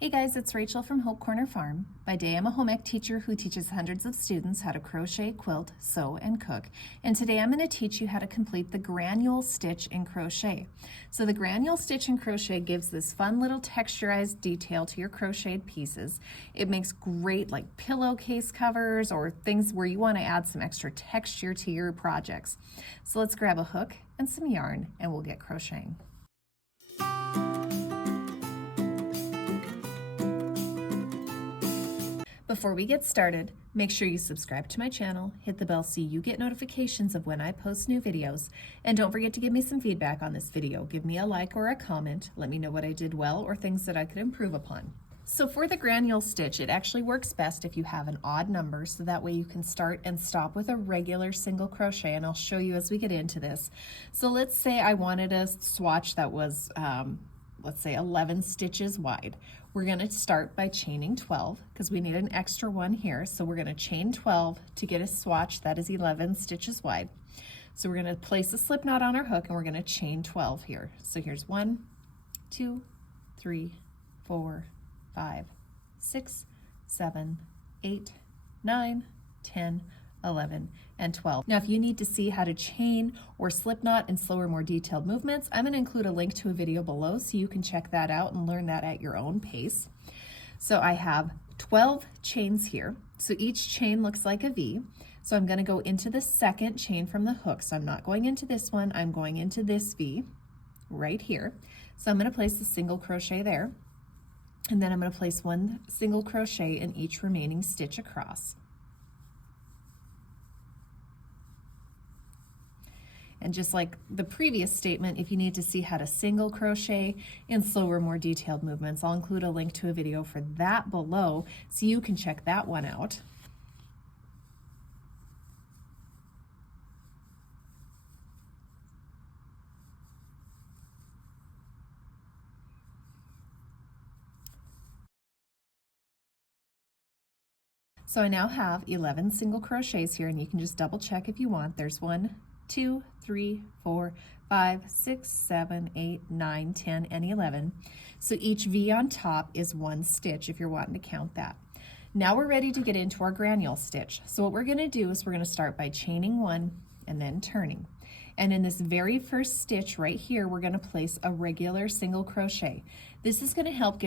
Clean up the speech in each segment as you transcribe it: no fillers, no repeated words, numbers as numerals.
Hey guys, it's Rachel from Hope Corner Farm. By day I'm a home ec teacher who teaches hundreds of students how to crochet, quilt, sew, and cook. And today I'm going to teach you how to complete the granule stitch in crochet. So the granule stitch in crochet gives this fun little texturized detail to your crocheted pieces. It makes great like pillowcase covers or things where you want to add some extra texture to your projects. So let's grab a hook and some yarn and we'll get crocheting. Before we get started, make sure you subscribe to my channel, hit the bell so you get notifications of when I post new videos, and don't forget to give me some feedback on this video. Give me a like or a comment, let me know what I did well or things that I could improve upon. So for the granule stitch, it actually works best if you have an odd number, so that way you can start and stop with a regular single crochet, and I'll show you as we get into this. So let's say I wanted a swatch that was let's say 11 stitches wide. We're going to start by chaining 12 because we need an extra one here. So we're going to chain 12 to get a swatch that is 11 stitches wide. So we're going to place a slip knot on our hook and we're going to chain 12 here. So here's 1, 2, 3, 4, 5, 6, 7, 8, 9, 10, 11, and 12. Now, if you need to see how to chain or slip knot in slower, more detailed movements, I'm going to include a link to a video below so you can check that out and learn that at your own pace. So I have 12 chains here. So each chain looks like a V. So I'm going to go into the second chain from the hook. So I'm not going into this one, I'm going into this V right here. So I'm going to place a single crochet there. And then I'm going to place one single crochet in each remaining stitch across. And just like the previous statement, if you need to see how to single crochet in slower, more detailed movements, I'll include a link to a video for that below so you can check that one out. So I now have 11 single crochets here, and you can just double check if you want. There's 1, 2, 3, 4, 5, 6, 7, 8, 9, 10, and 11. So each V on top is one stitch if you're wanting to count that. Now we're ready to get into our granule stitch. So what we're going to do is we're going to start by chaining 1 and then turning. And in this very first stitch right here, we're going to place a regular single crochet. This is going to help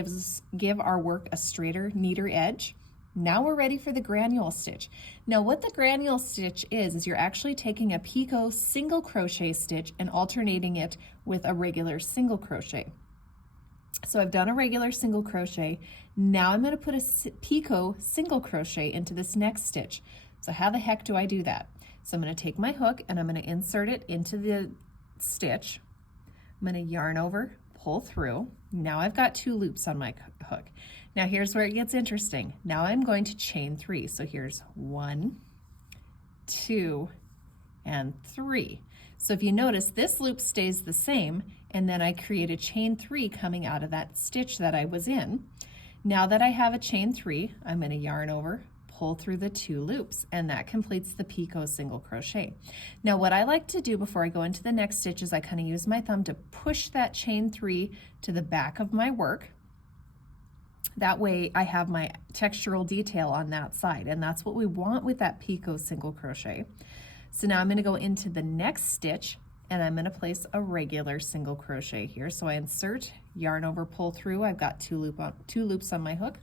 give our work a straighter, neater edge. Now we're ready for the granule stitch. Now what the granule stitch is you're actually taking a picot single crochet stitch and alternating it with a regular single crochet. So I've done a regular single crochet. Now I'm going to put a picot single crochet into this next stitch. So how the heck do I do that? So I'm going to take my hook and I'm going to insert it into the stitch. I'm going to yarn over, pull through. Now I've got 2 loops on my hook. Now here's where it gets interesting. Now I'm going to chain 3. So here's 1, 2, and 3. So if you notice, this loop stays the same, and then I create a chain 3 coming out of that stitch that I was in. Now that I have a chain 3, I'm going to yarn over, pull through the 2 loops, and that completes the picot single crochet. Now what I like to do before I go into the next stitch is I kind of use my thumb to push that chain 3 to the back of my work. That way I have my textural detail on that side, and that's what we want with that picot single crochet. So now I'm going to go into the next stitch and I'm going to place a regular single crochet here. So I insert, yarn over, pull through. I've got 2 loops on my hook,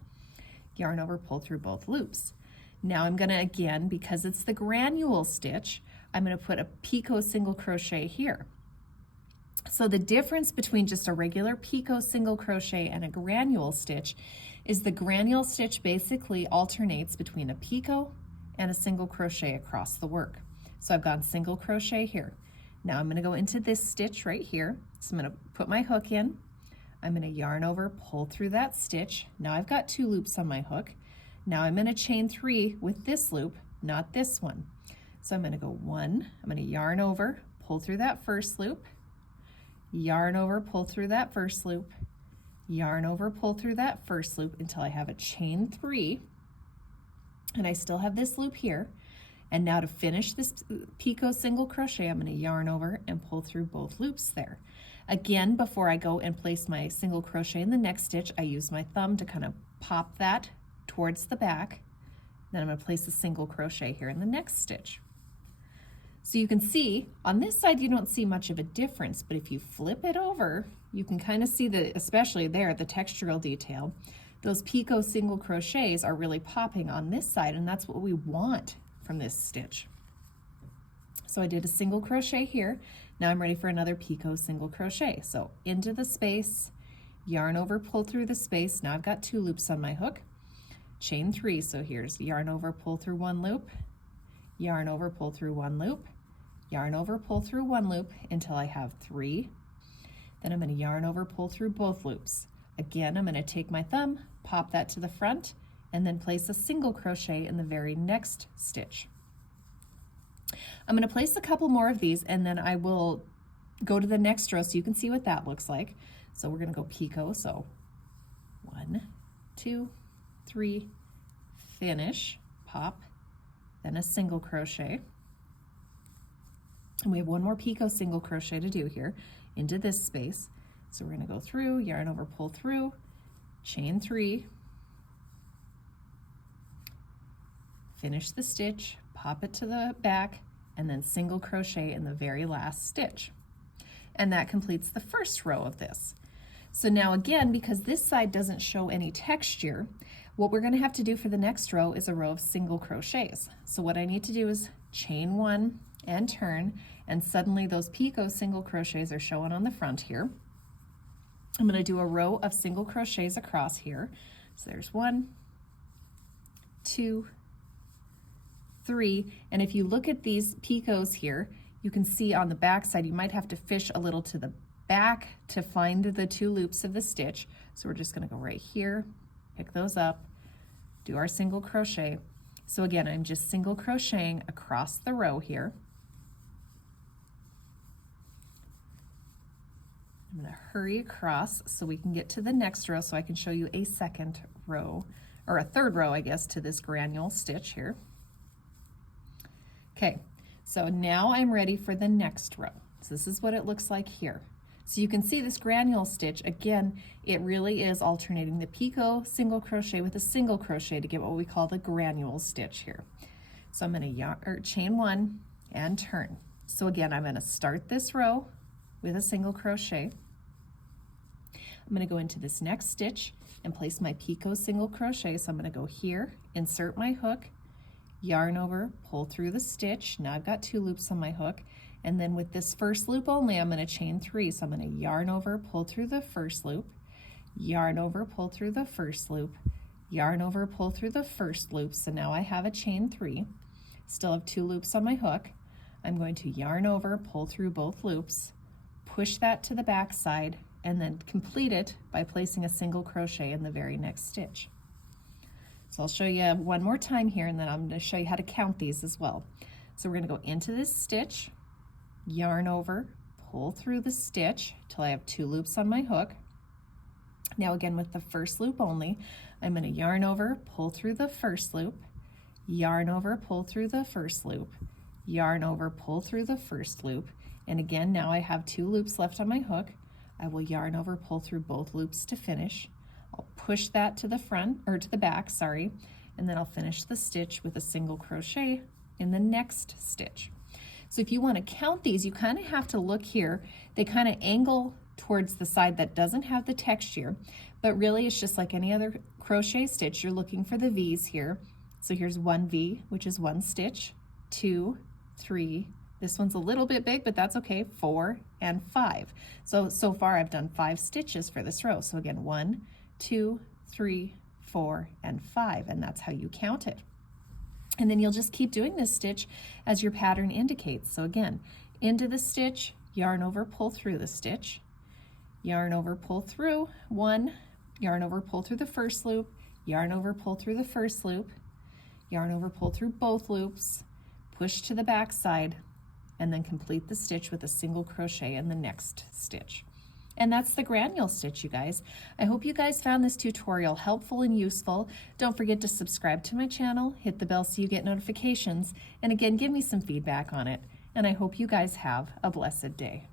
yarn over, pull through both loops. Now I'm going to, again, because it's the granule stitch, I'm going to put a picot single crochet here. So the difference between just a regular picot single crochet and a granule stitch is the granule stitch basically alternates between a picot and a single crochet across the work. So I've gone single crochet here. Now I'm going to go into this stitch right here. So I'm going to put my hook in. I'm going to yarn over, pull through that stitch. Now I've got 2 loops on my hook. Now I'm going to chain 3 with this loop, not this one. So I'm going to go 1, I'm going to yarn over, pull through that first loop, yarn over, pull through that first loop, yarn over, pull through that first loop until I have a chain 3, and I still have this loop here. And now to finish this picot single crochet, I'm going to yarn over and pull through both loops there. Again, before I go and place my single crochet in the next stitch, I use my thumb to kind of pop that towards the back. Then I'm going to place a single crochet here in the next stitch. So you can see on this side you don't see much of a difference, but if you flip it over, you can kind of see the, especially there, the textural detail. Those picot single crochets are really popping on this side, and that's what we want from this stitch. So I did a single crochet here. Now I'm ready for another picot single crochet. So into the space, yarn over, pull through the space. Now I've got 2 loops on my hook. Chain 3, so here's yarn over, pull through 1 loop, yarn over, pull through 1 loop, yarn over, pull through 1 loop until I have 3. Then I'm going to yarn over, pull through both loops. Again, I'm going to take my thumb, pop that to the front, and then place a single crochet in the very next stitch. I'm going to place a couple more of these, and then I will go to the next row so you can see what that looks like. So we're going to go picot, so 1, 2, 3, finish, pop, then a single crochet. And we have 1 more picot single crochet to do here into this space. So we're going to go through, yarn over, pull through, chain 3, finish the stitch, pop it to the back, and then single crochet in the very last stitch. And that completes the first row of this. So now again, because this side doesn't show any texture, what we're going to have to do for the next row is a row of single crochets. So what I need to do is chain 1 and turn, and suddenly those picot single crochets are showing on the front here. I'm going to do a row of single crochets across here. So there's 1, 2, 3, and if you look at these picots here, you can see on the back side you might have to fish a little to the back to find the 2 loops of the stitch. So we're just going to go right here, pick those up, do our single crochet. So again, I'm just single crocheting across the row here. I'm going to hurry across so we can get to the next row so I can show you a second row, or a third row, I guess, to this granule stitch here. Okay, so now I'm ready for the next row. So this is what it looks like here. So you can see this granule stitch, again, it really is alternating the picot single crochet with a single crochet to get what we call the granule stitch here. So I'm going to chain 1 and turn. So again, I'm going to start this row with a single crochet. I'm going to go into this next stitch and place my picot single crochet. So I'm going to go here, insert my hook, yarn over, pull through the stitch. Now I've got 2 loops on my hook, and then with this first loop only, I'm going to chain 3. So I'm going to yarn over, pull through the first loop, yarn over, pull through the first loop, yarn over, pull through the first loop. So now I have a chain 3, still have 2 loops on my hook. I'm going to yarn over, pull through both loops, push that to the back side, and then complete it by placing a single crochet in the very next stitch. So I'll show you one more time here, and then I'm going to show you how to count these as well. So we're going to go into this stitch, yarn over, pull through the stitch till I have 2 loops on my hook. Now again, with the first loop only, I'm going to yarn over, pull through the first loop, yarn over, pull through the first loop, yarn over, pull through the first loop, and again, now I have 2 loops left on my hook. I will yarn over, pull through both loops to finish. I'll push that to the front, or to the back, sorry, and then I'll finish the stitch with a single crochet in the next stitch. So if you want to count these, you kind of have to look here. They kind of angle towards the side that doesn't have the texture, but really it's just like any other crochet stitch. You're looking for the V's here. So here's 1 V, which is 1 stitch, 2, 3, this one's a little bit big, but that's okay, 4 and 5. So far I've done 5 stitches for this row. So again, 1, 2, 3, 4, and 5, and that's how you count it. And then you'll just keep doing this stitch as your pattern indicates. So again, into the stitch, yarn over, pull through the stitch, yarn over, pull through 1, yarn over, pull through the first loop, yarn over, pull through the first loop, yarn over, pull through both loops, push to the back side, and then complete the stitch with a single crochet in the next stitch. And that's the granule stitch, you guys. I hope you guys found this tutorial helpful and useful. Don't forget to subscribe to my channel, hit the bell so you get notifications, and again, give me some feedback on it. And I hope you guys have a blessed day.